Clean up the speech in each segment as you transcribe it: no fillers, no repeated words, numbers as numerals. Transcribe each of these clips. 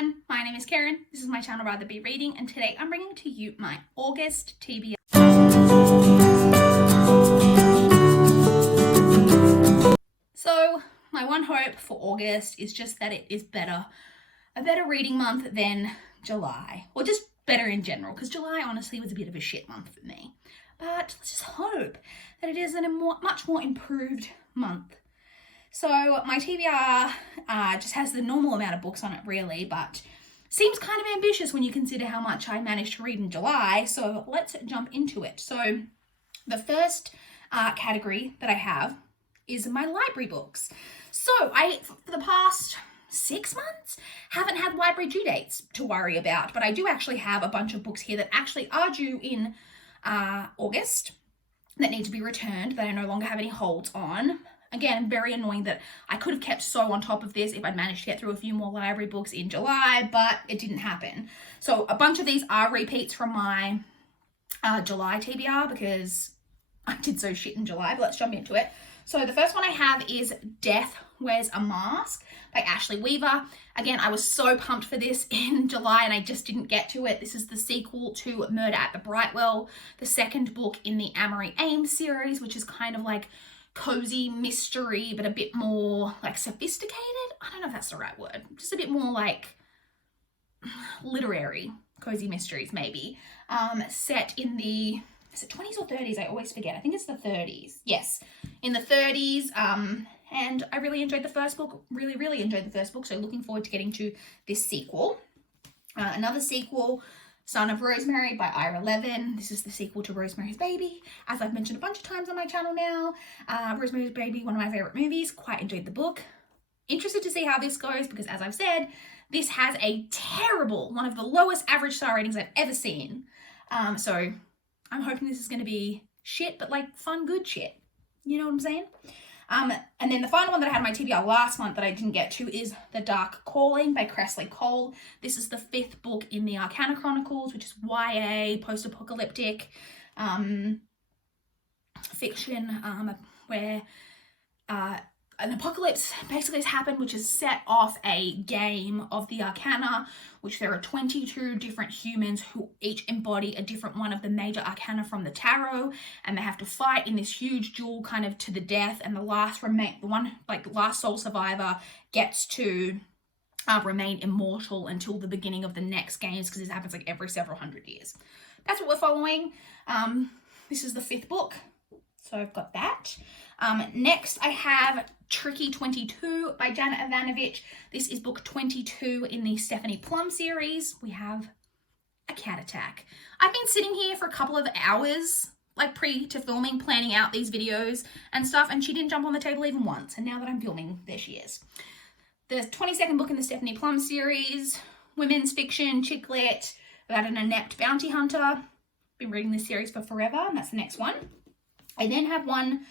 everyone, my name is Karen, this is my channel Rather Be Reading, and today I'm bringing to you my August TBR. So my one hope for August is just that it is a better reading month than July, or just better in general, because July honestly was a bit of a shit month for me. But let's just hope that it is a much more improved month. So my TBR just has the normal amount of books on it really, but seems kind of ambitious when you consider how much I managed to read in July. So let's jump into it. So the first category that I have is my library books. So I, for the past 6 months, haven't had library due dates to worry about, but I do actually have a bunch of books here that actually are due in August that need to be returned, that I no longer have any holds on. Again, very annoying that I could have kept so on top of this if I'd managed to get through a few more library books in July, but it didn't happen. So a bunch of these are repeats from my July TBR because I did so shit in July, but let's jump into it. So the first one I have is Death Wears a Mask by Ashley Weaver. Again, I was so pumped for this in July and I just didn't get to it. This is the sequel to Murder at the Brightwell, the second book in the Amory Ames series, which is kind of like cozy mystery, but a bit more like sophisticated. I don't know if that's the right word. Just a bit more like literary cozy mysteries, maybe. Set in the, is it 20s or 30s? I always forget. I think it's the 30s. Yes, in the 30s. And I really enjoyed the first book. Really enjoyed the first book. So looking forward to getting to this sequel. Another sequel, Son of Rosemary by Ira Levin. This is the sequel to Rosemary's Baby. As I've mentioned a bunch of times on my channel now, Rosemary's Baby, one of my favorite movies. Quite enjoyed the book. Interested to see how this goes because, as I've said, this has a terrible, one of the lowest average star ratings I've ever seen. So I'm hoping this is going to be shit, but like fun, good shit. You know what I'm saying? And then the final one that I had in my TBR last month that I didn't get to is The Dark Calling by Cressley Cole. This is the 5th book in the Arcana Chronicles, which is YA, post-apocalyptic fiction, where an apocalypse basically has happened, which has set off a game of the Arcana, which there are 22 different humans who each embody a different one of the major Arcana from the tarot, and they have to fight in this huge duel kind of to the death, and the last soul survivor gets to remain immortal until the beginning of the next games, because this happens like every several hundred years. That's what we're following. This is the 5th book. So I've got that. Next I have Tricky 22 by Janet Ivanovic. This is book 22 in the Stephanie Plum series. We have a cat attack. I've been sitting here for a couple of hours, like pre to filming, planning out these videos and stuff, and she didn't jump on the table even once. And now that I'm filming, there she is. The 22nd book in the Stephanie Plum series, women's fiction, chick lit, about an inept bounty hunter. Been reading this series for forever, and that's the next one. I then have one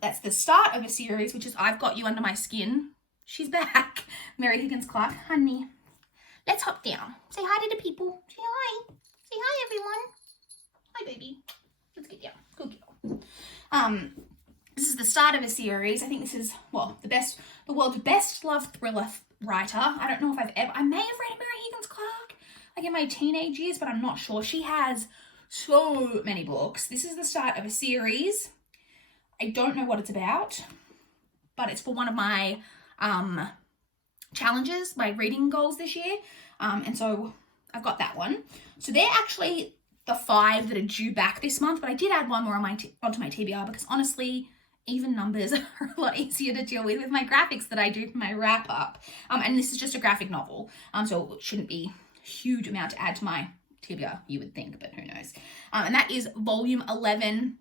that's the start of a series, which is I've Got You Under My Skin. She's back. Mary Higgins Clark. Honey, let's hop down. Say hi to the people. Say hi. Say hi, everyone. Hi, baby. Let's get down. Good girl. This is the start of a series. I think this is, well, the world's best love thriller writer. I don't know if I may have read Mary Higgins Clark like in my teenage years, but I'm not sure. She has so many books. This is the start of a series. I don't know what it's about, but it's for one of my challenges, my reading goals this year. And so I've got that one. So they're actually the 5 that are due back this month, but I did add one more on onto my TBR because honestly, even numbers are a lot easier to deal with my graphics that I do for my wrap up. And this is just a graphic novel. So it shouldn't be a huge amount to add to my TBR, you would think, but who knows. And that is volume 11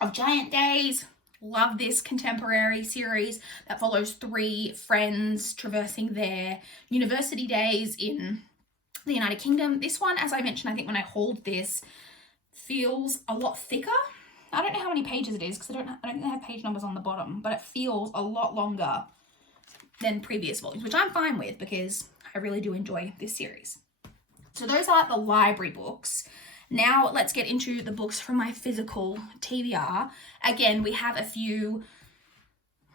of Giant Days. Love this contemporary series that follows 3 friends traversing their university days in the United Kingdom. This one, as I mentioned, I think when I hauled this, feels a lot thicker. I don't know how many pages it is because I don't think they have page numbers on the bottom, but it feels a lot longer than previous volumes, which I'm fine with because I really do enjoy this series. So those are the library books. Now let's get into the books from my physical TBR. Again, we have a few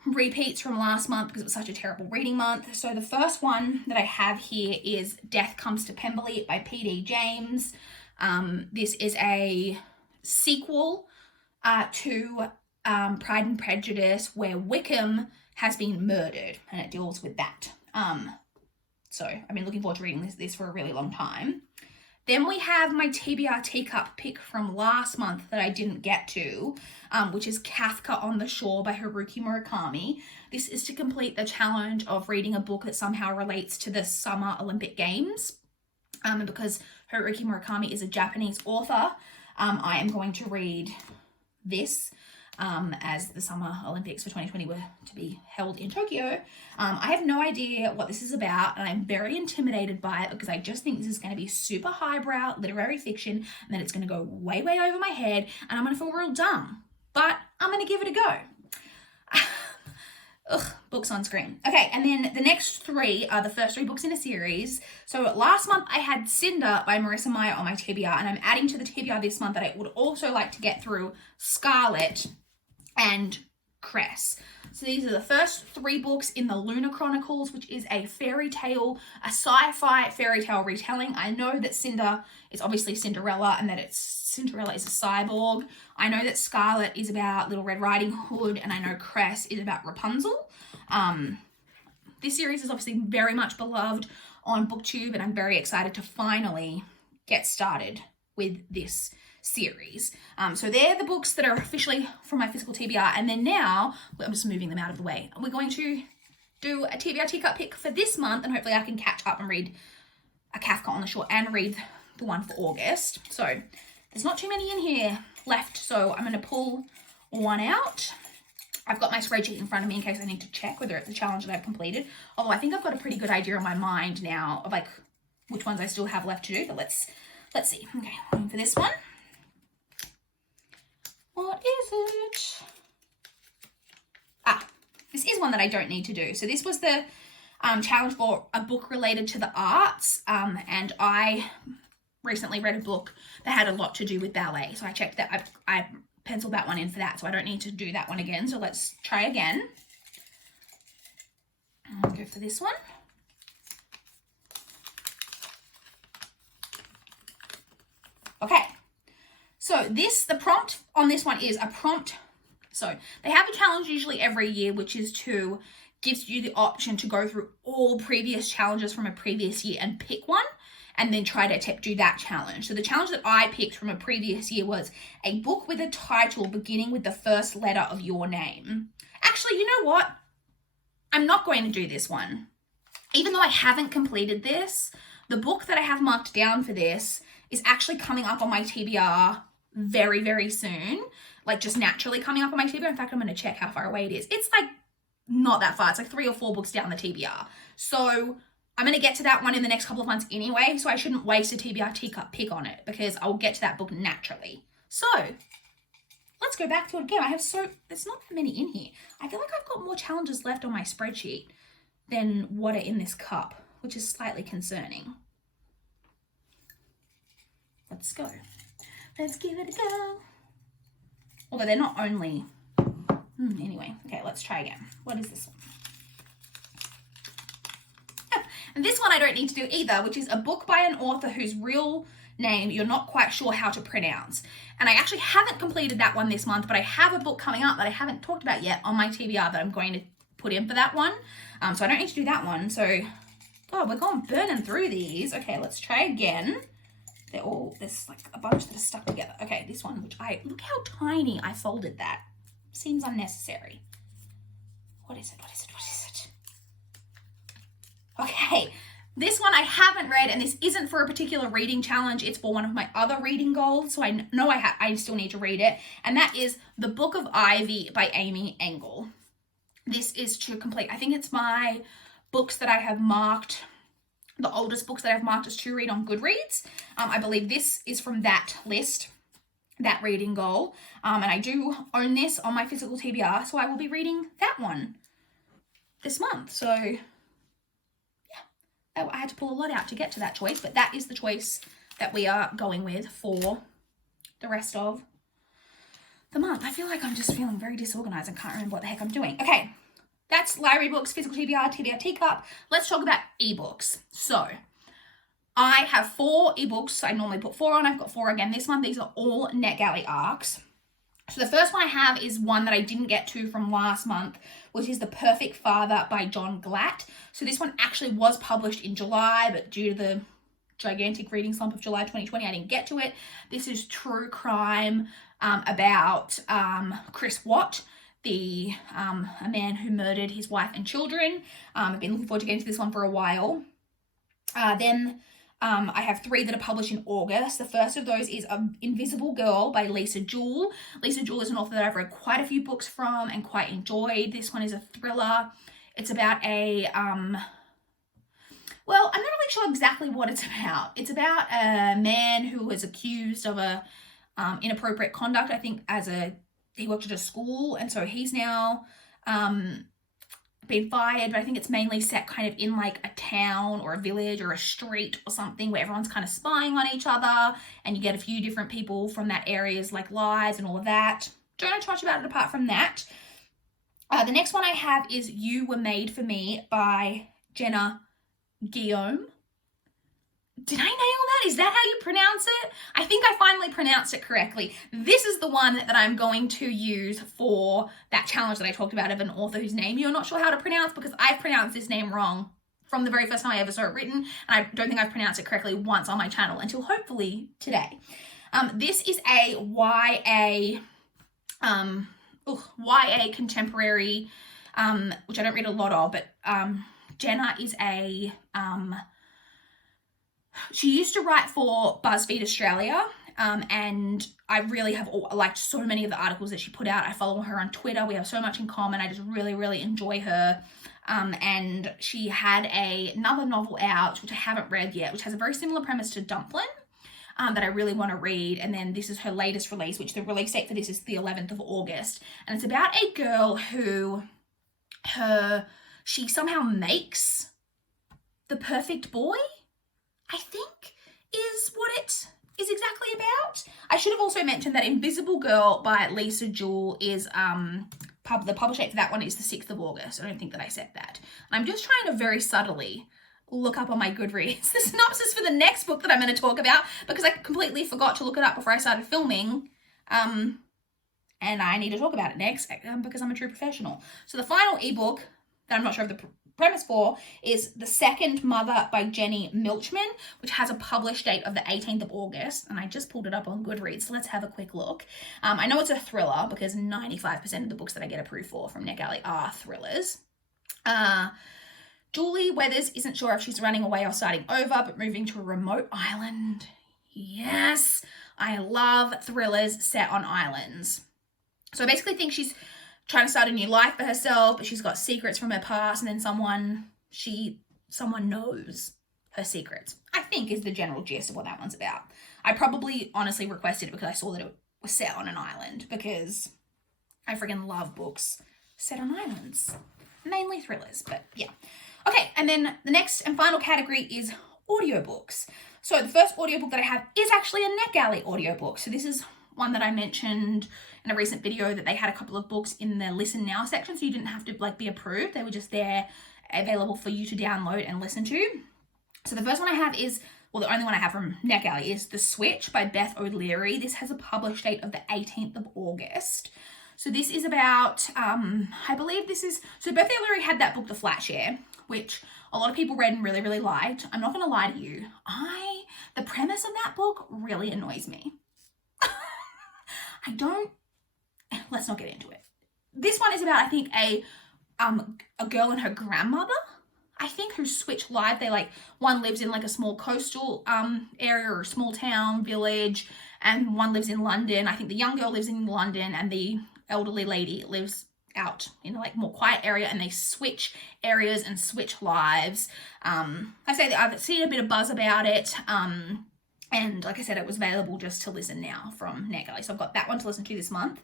repeats from last month because it was such a terrible reading month. So the first one that I have here is Death Comes to Pemberley by P.D. James. This is a sequel to Pride and Prejudice, where Wickham has been murdered, and it deals with that. So I've been looking forward to reading this for a really long time. Then we have my TBR teacup pick from last month that I didn't get to, which is Kafka on the Shore by Haruki Murakami. This is to complete the challenge of reading a book that somehow relates to the Summer Olympic Games. And because Haruki Murakami is a Japanese author, I am going to read this as the Summer Olympics for 2020 were to be held in Tokyo. I have no idea what this is about, and I'm very intimidated by it because I just think this is going to be super highbrow literary fiction, and then it's going to go way, way over my head, and I'm going to feel real dumb. But I'm going to give it a go. Ugh, books on screen. Okay, and then the next three are the first three books in a series. So last month I had Cinder by Marissa Meyer on my TBR, and I'm adding to the TBR this month that I would also like to get through Scarlet and Cress. So these are the first three books in the Lunar Chronicles, which is a fairy tale, a sci-fi fairy tale retelling. I know that Cinder is obviously Cinderella and that Cinderella is a cyborg. I know that Scarlet is about Little Red Riding Hood, and I know Cress is about Rapunzel. This series is obviously very much beloved on BookTube, and I'm very excited to finally get started with this series. So they're the books that are officially from my physical TBR, and then now I'm just moving them out of the way. We're going to do a TBR teacup pick for this month, and hopefully I can catch up and read a Kafka on the Shore and read the one for August. So there's not too many in here left, so I'm going to pull one out. I've got my spreadsheet in front of me in case I need to check whether it's a challenge that I've completed, although I think I've got a pretty good idea in my mind now of like which ones I still have left to do, but let's see. Okay, looking for this one. What is it? This is one that I don't need to do. So this was the challenge for a book related to the arts, and I recently read a book that had a lot to do with ballet. So I checked that, I penciled that one in for that, so I don't need to do that one again. So let's try again. I'll go for this one. Okay. So the prompt on this one is a prompt. So they have a challenge usually every year, which is gives you the option to go through all previous challenges from a previous year and pick one, and then try to do that challenge. So the challenge that I picked from a previous year was a book with a title beginning with the first letter of your name. Actually, you know what? I'm not going to do this one. Even though I haven't completed this, the book that I have marked down for this is actually coming up on my TBR very, very soon. Like just naturally coming up on my TBR. In fact, I'm going to check how far away it is. It's like not that far. It's like 3 or 4 books down the TBR. So I'm going to get to that one in the next couple of months anyway. So I shouldn't waste a TBR teacup pick on it because I'll get to that book naturally. So let's go back to it again. There's not that many in here. I feel like I've got more challenges left on my spreadsheet than what are in this cup, which is slightly concerning. Let's go. Let's give it a go. Although they're not only... Anyway, okay, let's try again. What is this one? And this one I don't need to do either, which is a book by an author whose real name you're not quite sure how to pronounce. And I actually haven't completed that one this month, but I have a book coming up that I haven't talked about yet on my TBR that I'm going to put in for that one. So I don't need to do that one. So, God, we're going burning through these. Okay, let's try again. There's like a bunch that are stuck together. Okay, this one, look how tiny I folded that. Seems unnecessary. What is it? Okay, this one I haven't read, and this isn't for a particular reading challenge. It's for one of my other reading goals, so I know I still need to read it, and that is The Book of Ivy by Amy Engel. This is to complete, I think it's my books that I have marked, the oldest books that I've marked as to read on Goodreads. I believe this is from that list, that reading goal, and I do own this on my physical TBR, so I will be reading that one this month. So yeah, I had to pull a lot out to get to that choice, but that is the choice that we are going with for the rest of the month. I feel like I'm just feeling very disorganized and can't remember what the heck I'm doing. Okay, that's library books, physical TBR, TBR teacup. Let's talk about ebooks. So I have 4 ebooks. I normally put 4 on. I've got 4 again this month. These are all NetGalley arcs. So the first one I have is one that I didn't get to from last month, which is The Perfect Father by John Glatt. So this one actually was published in July, but due to the gigantic reading slump of July 2020, I didn't get to it. This is true crime about Chris Watt, a man who murdered his wife and children. I've been looking forward to getting to this one for a while. Then I have 3 that are published in August. The first of those is Invisible Girl by Lisa Jewell. Lisa Jewell is an author that I've read quite a few books from and quite enjoyed. This one is a thriller. It's about well, I'm not really sure exactly what it's about. It's about a man who was accused of inappropriate conduct, I think, he worked at a school, and so he's now been fired, but I think it's mainly set kind of in like a town or a village or a street or something where everyone's kind of spying on each other, and you get a few different people from that area's like lives and all of that. Don't know too much about it apart from that. The next one I have is You Were Made for Me by Jenna Guillaume. Did I nail that? Is that how you pronounce it? I think I finally pronounced it correctly. This is the one that I'm going to use for that challenge that I talked about of an author whose name you're not sure how to pronounce, because I've pronounced this name wrong from the very first time I ever saw it written, and I don't think I've pronounced it correctly once on my channel until hopefully today. This is a YA contemporary, which I don't read a lot of, but Jenna is she used to write for BuzzFeed Australia, and I really have liked so many of the articles that she put out. I follow her on Twitter. We have so much in common. I just really, really enjoy her. And she had another novel out, which I haven't read yet, which has a very similar premise to Dumplin', that I really want to read. And then this is her latest release, which the release date for this is the 11th of August. And it's about a girl who she somehow makes the perfect boy, I think, is what it is exactly about. I should have also mentioned that Invisible Girl by Lisa Jewell is the publish date for that one is the 6th of August. I don't think that I said that. I'm just trying to very subtly look up on my Goodreads the synopsis for the next book that I'm going to talk about, because I completely forgot to look it up before I started filming. And I need to talk about it next because I'm a true professional. So the final ebook that I'm not sure of the premise for is The Second Mother by Jenny Milchman, which has a publish date of the 18th of August, and I just pulled it up on Goodreads, so let's have a quick look. I know it's a thriller because 95% of the books that I get approved for from NetGalley are thrillers. Julie Weathers isn't sure if she's running away or starting over, but moving to a remote island. Yes, I love thrillers set on islands. So I basically think she's trying to start a new life for herself, but she's got secrets from her past, and then someone knows her secrets, I think, is the general gist of what that one's about. I probably honestly requested it because I saw that it was set on an island, because I freaking love books set on islands. Mainly thrillers, but yeah. Okay, and then the next and final category is audiobooks. So the first audiobook that I have is actually a NetGalley audiobook. So this is one that I mentioned in a recent video, that they had a couple of books in the Listen Now section, so you didn't have to be approved. They were just there available for you to download and listen to. So the first one I have is, well, the only one I have from NetGalley is The Switch by Beth O'Leary. This has a publish date of the 18th of August. So this is about, I believe this is, so Beth O'Leary had that book, The Flat Share, which a lot of people read and really, really liked. I'm not going to lie to you. The premise of that book really annoys me. Let's not get into it. This one is about, I think, a girl and her grandmother, I think, who switch life. One lives in a small coastal area or a small town, village, and one lives in London. I think the young girl lives in London and the elderly lady lives out in a more quiet area, and they switch areas and switch lives. I say that I've seen a bit of buzz about it. And like I said, it was available just to listen now from NetGalley. So I've got that one to listen to this month.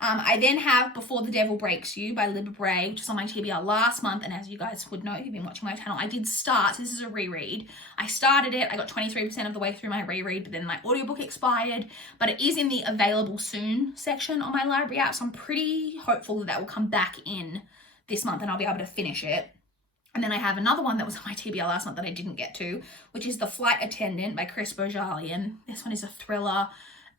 I then have Before the Devil Breaks You by Libba Bray, which was on my TBR last month. And as you guys would know, if you've been watching my channel, I did start. So this is a reread. I started it. I got 23% of the way through my reread, but then my audiobook expired. But it is in the available soon section on my library app. So I'm pretty hopeful that will come back in this month and I'll be able to finish it. And then I have another one that was on my TBR last month that I didn't get to, which is The Flight Attendant by Chris Bojalian. This one is a thriller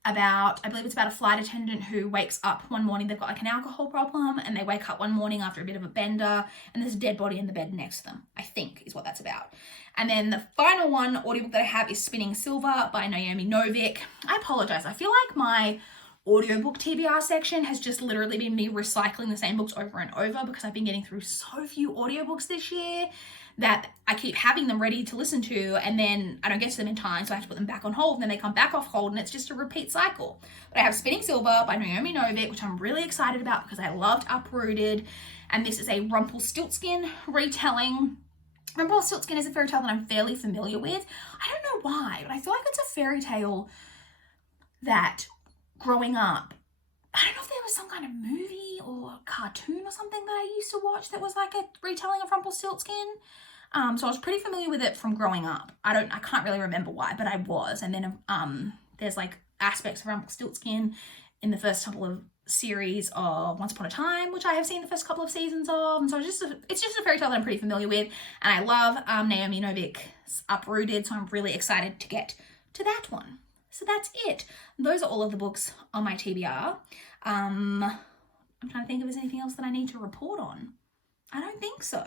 about, I believe it's about a flight attendant who wakes up one morning, they've got like an alcohol problem, and they wake up one morning after a bit of a bender, and there's a dead body in the bed next to them, I think is what that's about. And then the final one, audiobook that I have, is Spinning Silver by Naomi Novik. I apologize, I feel like my audiobook TBR section has just literally been me recycling the same books over and over because I've been getting through so few audiobooks this year that I keep having them ready to listen to, and then I don't get to them in time, so I have to put them back on hold, and then they come back off hold, and it's just a repeat cycle. But I have Spinning Silver by Naomi Novik, which I'm really excited about because I loved Uprooted, and this is a Rumpelstiltskin retelling. Rumpelstiltskin is a fairy tale that I'm fairly familiar with. I don't know why, but I feel like it's a fairy tale that growing up, I don't know if there was some kind of movie or cartoon or something that I used to watch that was like a retelling of Rumpelstiltskin. So I was pretty familiar with it from growing up. I can't really remember why, but I was. And then there's like aspects of Rumpelstiltskin in the first couple of series of Once Upon a Time, which I have seen the first couple of seasons of. And so it's just a fairy tale that I'm pretty familiar with. And I love Naomi Novik's Uprooted, so I'm really excited to get to that one. So that's it. Those are all of the books on my TBR. I'm trying to think if there's anything else that I need to report on. I don't think so.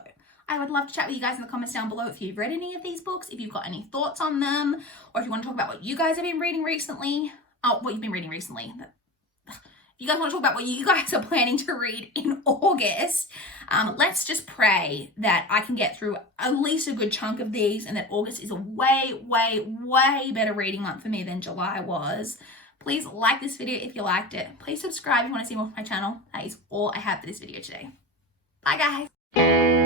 I would love to chat with you guys in the comments down below if you've read any of these books, if you've got any thoughts on them, or if you want to talk about what you guys have been reading recently. Oh, what you've been reading recently. If you guys want to talk about what you guys are planning to read in August, let's just pray that I can get through at least a good chunk of these and that August is a way, way, way better reading month for me than July was. Please like this video if you liked it. Please subscribe if you want to see more of my channel. That is all I have for this video today. Bye, guys.